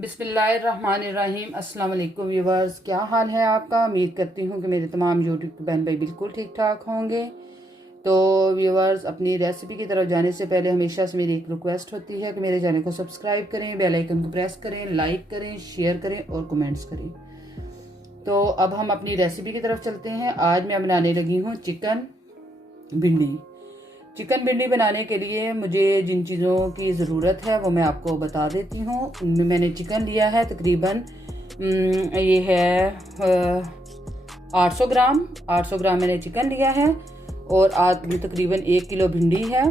बिस्मिल्लाहिर्रहमानिर्रहीम। अस्सलाम वालेकुम व्यूवर्स, क्या हाल है आपका। उम्मीद करती हूँ कि मेरे तमाम यूट्यूब के बहन भाई बिल्कुल ठीक ठाक होंगे। तो व्यूवर्स, अपनी रेसिपी की तरफ जाने से पहले हमेशा से मेरी एक रिक्वेस्ट होती है कि मेरे चैनल को सब्सक्राइब करें, बेल आइकन को प्रेस करें, लाइक करें, शेयर करें और कमेंट्स करें। तो अब हम अपनी रेसिपी की तरफ चलते हैं। आज मैं बनाने लगी हूँ चिकन भिंडी। चिकन भिंडी बनाने के लिए मुझे जिन चीज़ों की ज़रूरत है वो मैं आपको बता देती हूँ। उनमें मैंने चिकन लिया है तकरीबन ये है 800 ग्राम मैंने चिकन लिया है और आज तकरीबन 1 किलो भिंडी है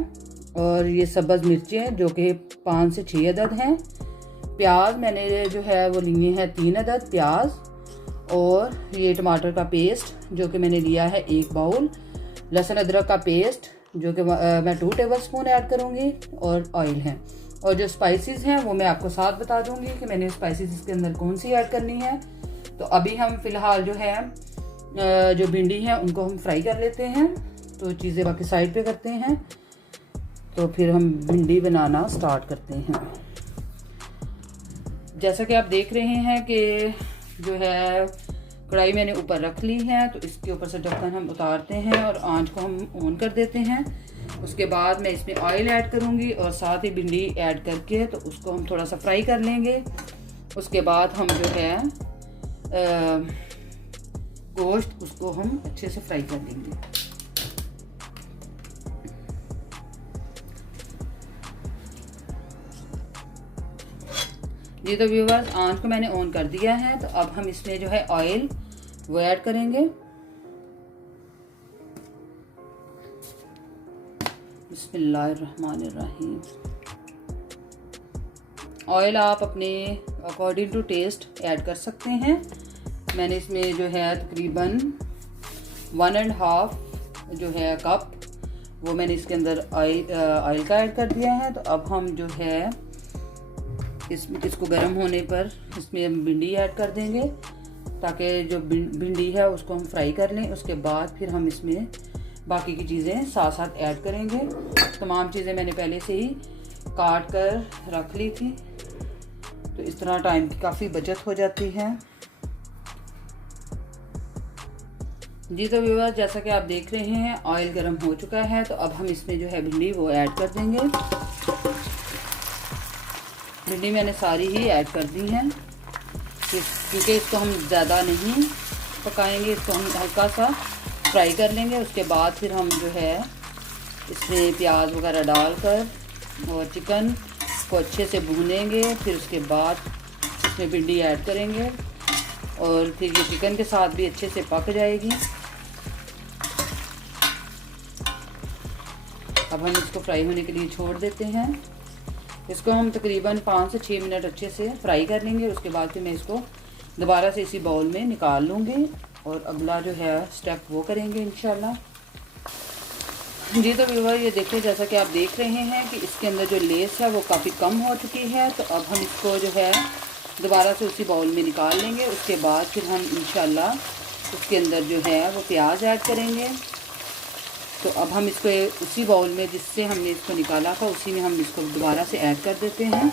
और ये सब्ज़ मिर्चें जो कि 5 से 6 अदद हैं। प्याज मैंने जो है वो लिए हैं 3 अदद प्याज और ये टमाटर का पेस्ट जो कि मैंने लिया है 1 बाउल। लहसुन अदरक का पेस्ट जो कि मैं 2 टेबलस्पून ऐड करूँगी और ऑयल है। और जो स्पाइसेस हैं वो मैं आपको साथ बता दूँगी कि मैंने स्पाइसेस इसके अंदर कौन सी ऐड करनी है। तो अभी हम फ़िलहाल जो है जो भिंडी है उनको हम फ्राई कर लेते हैं। तो चीज़ें बाकी साइड पे करते हैं, तो फिर हम भिंडी बनाना स्टार्ट करते हैं। जैसा कि आप देख रहे हैं कि जो है कढ़ाई मैंने ऊपर रख ली है, तो इसके ऊपर से ढक्कन हम उतारते हैं और आंच को हम ऑन कर देते हैं। उसके बाद मैं इसमें ऑयल ऐड करूंगी और साथ ही भिंडी ऐड करके तो उसको हम थोड़ा सा फ्राई कर लेंगे। उसके बाद हम जो है गोश्त उसको हम अच्छे से फ्राई कर लेंगे। जी तो व्यूवर्स, आंच को मैंने ऑन कर दिया है। तो अब हम इसमें जो है ऑयल वो ऐड करेंगे। बिस्मिल्लाहिर्रहमानिर्रहीम। ऑयल आप अपने अकॉर्डिंग टू टेस्ट ऐड कर सकते हैं। मैंने इसमें जो है तकरीबन 1.5 जो है कप वो मैंने इसके अंदर ऑयल का ऐड कर दिया है। तो अब हम जो है इसको गर्म होने पर इसमें हम भिंडी ऐड कर देंगे ताकि जो भिंडी है उसको हम फ्राई कर लें। उसके बाद फिर हम इसमें बाकी की चीज़ें साथ साथ ऐड करेंगे। तमाम चीज़ें मैंने पहले से ही काट कर रख ली थी, तो इस तरह टाइम की काफ़ी बचत हो जाती है। जी तो व्यूअर्स, जैसा कि आप देख रहे हैं ऑयल गर्म हो चुका है। तो अब हम इसमें जो है भिंडी वो ऐड कर देंगे। भिंडी मैंने सारी ही ऐड कर दी है क्योंकि इसको हम ज़्यादा नहीं पकाएंगे, इसको हम हल्का सा फ्राई कर लेंगे। उसके बाद फिर हम जो है इसमें प्याज वगैरह डालकर और चिकन को अच्छे से भूनेंगे। फिर उसके बाद इसमें भिंडी ऐड करेंगे और फिर ये चिकन के साथ भी अच्छे से पक जाएगी। अब हम इसको फ्राई होने के लिए छोड़ देते हैं। इसको हम तकरीबन 5 से 6 मिनट अच्छे से फ्राई कर लेंगे। उसके बाद फिर मैं इसको दोबारा से इसी बाउल में निकाल लूँगी और अगला जो है स्टेप वो करेंगे इंशाल्लाह। जी तो व्यूअर, ये देखिए जैसा कि आप देख रहे हैं कि इसके अंदर जो लेस है वो काफ़ी कम हो चुकी है। तो अब हम इसको जो है दोबारा से उसी बाउल में निकाल लेंगे। उसके बाद फिर हम इंशाल्लाह उसके अंदर जो है वो प्याज ऐड करेंगे। तो अब हम इसको उसी बाउल में जिससे हमने इसको निकाला था उसी में हम इसको दोबारा से ऐड कर देते हैं।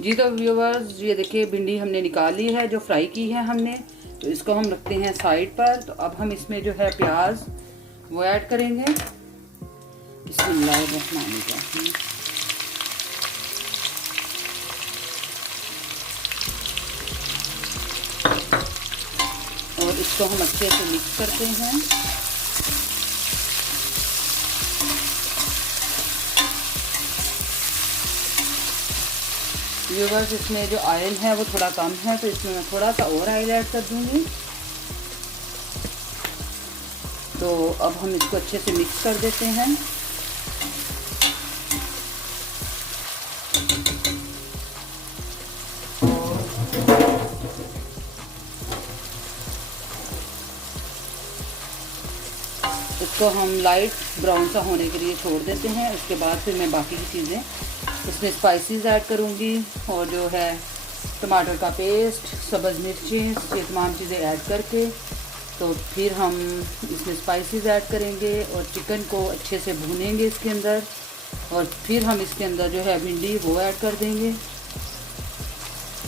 जी तो व्यूअर्स, ये देखिए भिंडी हमने निकाल ली है जो फ्राई की है हमने। तो इसको हम रखते हैं साइड पर। तो अब हम इसमें जो है प्याज वो ऐड करेंगे। बिस्मिल्लाहिर्रहमानिर्रहीम। और इसको हम अच्छे से मिक्स करते हैं। व्यूअर्स, इसमें जो ऑयल है वो थोड़ा कम है, तो इसमें मैं थोड़ा सा और ऑयल ऐड कर दूंगी। तो अब हम इसको अच्छे से मिक्स कर देते हैं। इसको हम लाइट ब्राउन सा होने के लिए छोड़ देते हैं। उसके बाद फिर मैं बाकी की चीज़ें इसमें स्पाइसेस ऐड करूँगी और जो है टमाटर का पेस्ट, सब्ज़ मिर्ची, ये तमाम चीज़ें ऐड करके तो फिर हम इसमें स्पाइसेस ऐड करेंगे और चिकन को अच्छे से भूनेंगे इसके अंदर, और फिर हम इसके अंदर जो है भिंडी वो ऐड कर देंगे।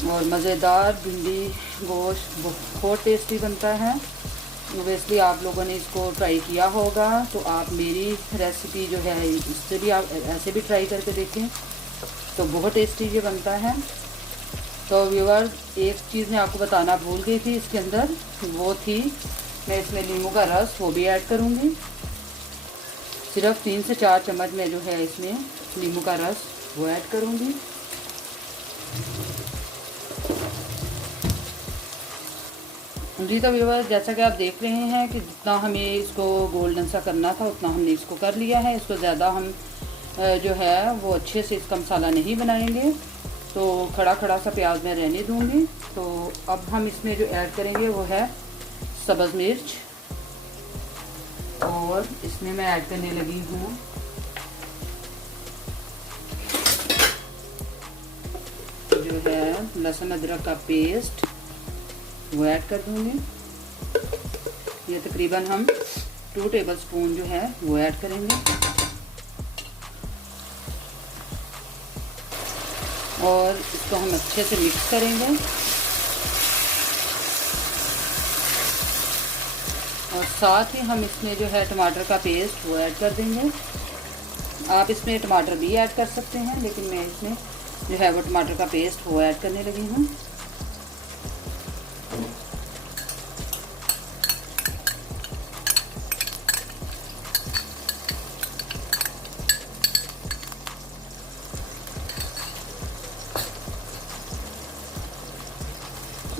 और मज़ेदार भिंडी गोश्त बहुत टेस्टी बनता है। ओबियसली आप लोगों ने इसको ट्राई किया होगा, तो आप मेरी रेसिपी जो है इससे भी आप ऐसे भी ट्राई करके देखें, तो बहुत टेस्टी ये बनता है। तो व्यूअर्स, एक चीज़ मैं आपको बताना भूल गई थी इसके अंदर, वो थी मैं इसमें नींबू का रस वो भी ऐड करूँगी। सिर्फ 3 से 4 चम्मच में जो है इसमें नींबू का रस वो ऐड करूँगी। जी तो व्यूअर्स, जैसा कि आप देख रहे हैं कि जितना हमें इसको गोल्डन सा करना था उतना हमने इसको कर लिया है। इसको ज़्यादा हम जो है वो अच्छे से इसका मसाला नहीं बनाएंगे, तो खड़ा खड़ा सा प्याज मैं रहने दूंगी। तो अब हम इसमें जो ऐड करेंगे वो है सब्ज़ मिर्च, और इसमें मैं ऐड करने लगी हूँ जो है लहसुन अदरक का पेस्ट, वो ऐड कर दूंगी। ये तकरीबन हम 2 टेबलस्पून जो है वो ऐड करेंगे, और इसको हम अच्छे से मिक्स करेंगे। और साथ ही हम इसमें जो है टमाटर का पेस्ट वो ऐड कर देंगे। आप इसमें टमाटर भी ऐड कर सकते हैं, लेकिन मैं इसमें जो है वो टमाटर का पेस्ट वो ऐड करने लगी हूँ।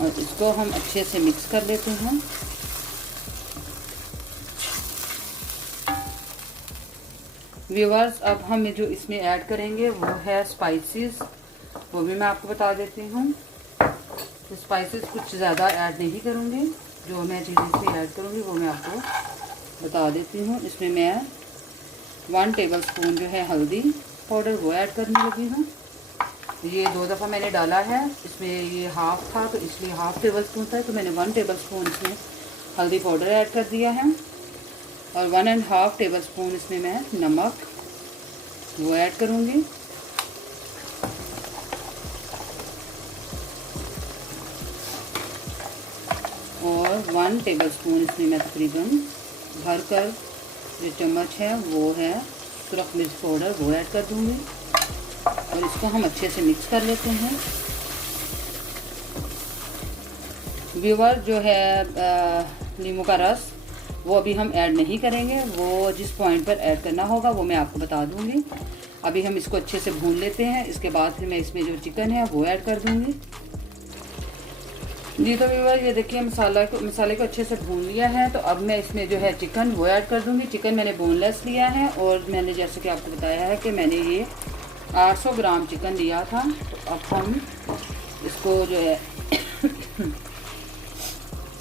और इसको हम अच्छे से मिक्स कर लेते हैं। व्यूअर्स, अब हम जो इसमें ऐड करेंगे वो है स्पाइसेस, वो भी मैं आपको बता देती हूँ। तो स्पाइसेस कुछ ज़्यादा ऐड नहीं करूँगी, जो मैं चीज़ें इसमें ऐड करूँगी वो मैं आपको बता देती हूँ। इसमें मैं 1 टेबलस्पून जो है हल्दी पाउडर वो ऐड करने लगी हूँ। ये 2 दफ़ा मैंने डाला है, इसमें ये हाफ़ था तो इसलिए हाफ़ टेबलस्पून था, तो मैंने 1 टेबलस्पून इसमें हल्दी पाउडर ऐड कर दिया है। और 1.5 टेबलस्पून इसमें मैं नमक वो ऐड करूँगी। और 1 टेबलस्पून इसमें मैं तकरीबन भरकर जो चम्मच है वो है सुरख मिर्च पाउडर वो ऐड कर दूँगी। और इसको हम अच्छे से मिक्स कर लेते हैं। व्यूअर, जो है नींबू का रस वो अभी हम ऐड नहीं करेंगे, वो जिस पॉइंट पर ऐड करना होगा वो मैं आपको बता दूंगी। अभी हम इसको अच्छे से भून लेते हैं, इसके बाद फिर मैं इसमें जो चिकन है वो ऐड कर दूंगी। जी तो व्यूअर, ये देखिए मसाले को अच्छे से भून लिया है, तो अब मैं इसमें जो है चिकन वो ऐड कर दूंगी। चिकन मैंने बोनलेस लिया है, और मैंने जैसे कि आपको बताया है कि मैंने ये 800 ग्राम चिकन लिया था। तो अब हम इसको जो है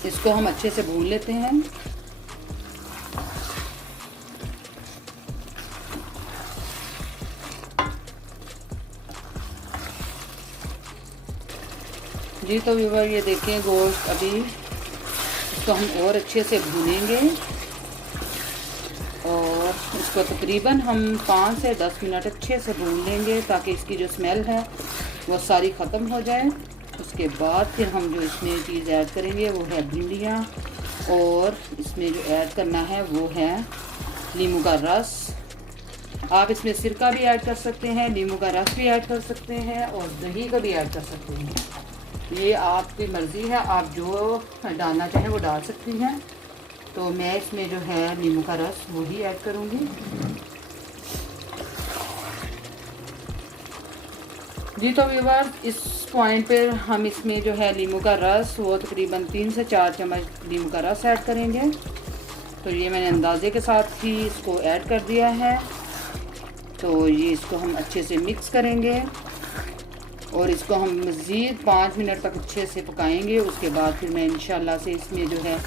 इसको हम अच्छे से भून लेते हैं। जी तो व्यूअर, ये देखें गोश्त, अभी इसको हम और अच्छे से भूनेंगे, और इसको तकरीबन हम 5 से 10 मिनट अच्छे से भून लेंगे, ताकि इसकी जो स्मेल है वो सारी ख़त्म हो जाए। उसके बाद फिर हम जो इसमें चीज़ ऐड करेंगे वो है भिंडियाँ, और इसमें जो ऐड करना है वो है नींबू का रस। आप इसमें सिरका भी ऐड कर सकते हैं, नींबू का रस भी ऐड कर सकते हैं, और दही का भी ऐड कर सकते हैं। ये आपकी मर्ज़ी है, आप जो डालना चाहें वो डाल सकती हैं। तो मैं इसमें जो है नींबू का रस वो ही ऐड करूँगी। जी तो व्यूअर्स, इस पॉइंट पर हम इसमें जो है नींबू का रस वो तकरीबन 3 से 4 चम्मच नींबू का रस ऐड करेंगे। तो ये मैंने अंदाजे के साथ ही इसको ऐड कर दिया है। तो ये इसको हम अच्छे से मिक्स करेंगे, और इसको हम मज़ीद 5 मिनट तक अच्छे से पकाएंगे। उसके बाद फिर मैं इंशाल्लाह से इसमें जो है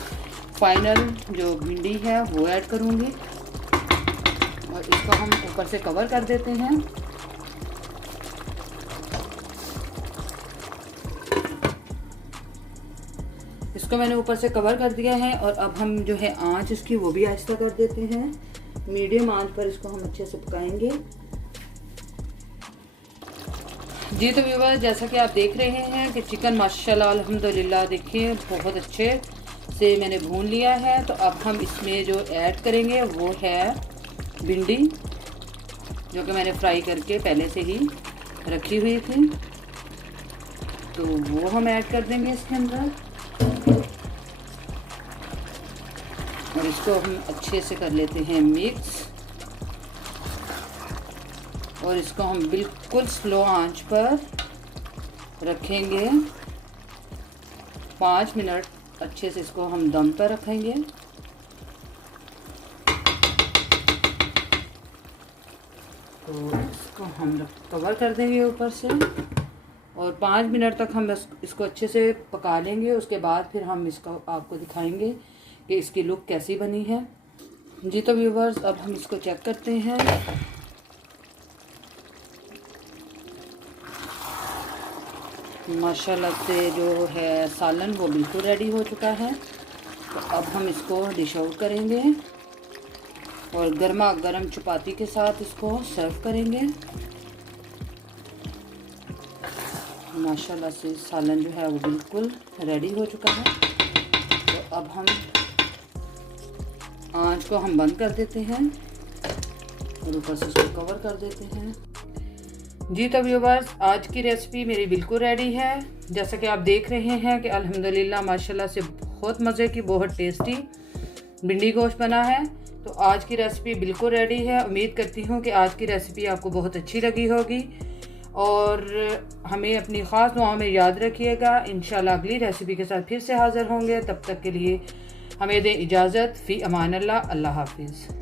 फाइनल जो भिंडी है वो ऐड करूँगी, और इसको हम ऊपर से कवर कर देते हैं। इसको मैंने ऊपर से कवर कर दिया है और अब हम जो है आंच इसकी वो भी आहिस्ता कर देते हैं। मीडियम आंच पर इसको हम अच्छे से पकाएंगे। जी तो व्यूअर्स, जैसा कि आप देख रहे हैं कि चिकन माशाल्लाह अल्हम्दुलिल्लाह देखिए बहुत अच्छे से मैंने भून लिया है। तो अब हम इसमें जो ऐड करेंगे वो है भिंडी, जो कि मैंने फ्राई करके पहले से ही रखी हुई थी। तो वो हम ऐड कर देंगे इसके अंदर और इसको हम अच्छे से कर लेते हैं मिक्स। और इसको हम बिल्कुल स्लो आंच पर रखेंगे। 5 मिनट अच्छे से इसको हम दम पर रखेंगे। तो इसको हम कवर कर देंगे ऊपर से और 5 मिनट तक हम इसको अच्छे से पका लेंगे। उसके बाद फिर हम इसको आपको दिखाएंगे कि इसकी लुक कैसी बनी है। जी तो व्यूवर्स, अब हम इसको चेक करते हैं। माशाल्लाह से जो है सालन वो बिल्कुल रेडी हो चुका है। तो अब हम इसको डिश आउट करेंगे और गर्मा गर्म चपाती के साथ इसको सर्व करेंगे। माशाल्लाह से सालन जो है वो बिल्कुल रेडी हो चुका है। तो अब हम आंच को हम बंद कर देते हैं और ऊपर से इसको कवर कर देते हैं। जी तो व्यूअर्स, आज की रेसिपी मेरी बिल्कुल रेडी है। जैसा कि आप देख रहे हैं कि अल्हम्दुलिल्लाह माशाल्लाह से बहुत मज़े की, बहुत टेस्टी भिंडी गोश्त बना है। तो आज की रेसिपी बिल्कुल रेडी है। उम्मीद करती हूँ कि आज की रेसिपी आपको बहुत अच्छी लगी होगी और हमें अपनी ख़ास दुआओं में याद रखिएगा। इंशाल्लाह अगली रेसिपी के साथ फिर से हाज़िर होंगे। तब तक के लिए हमें दें इजाज़त। फ़ी अमान अल्लाह। अल्लाह हाफिज़।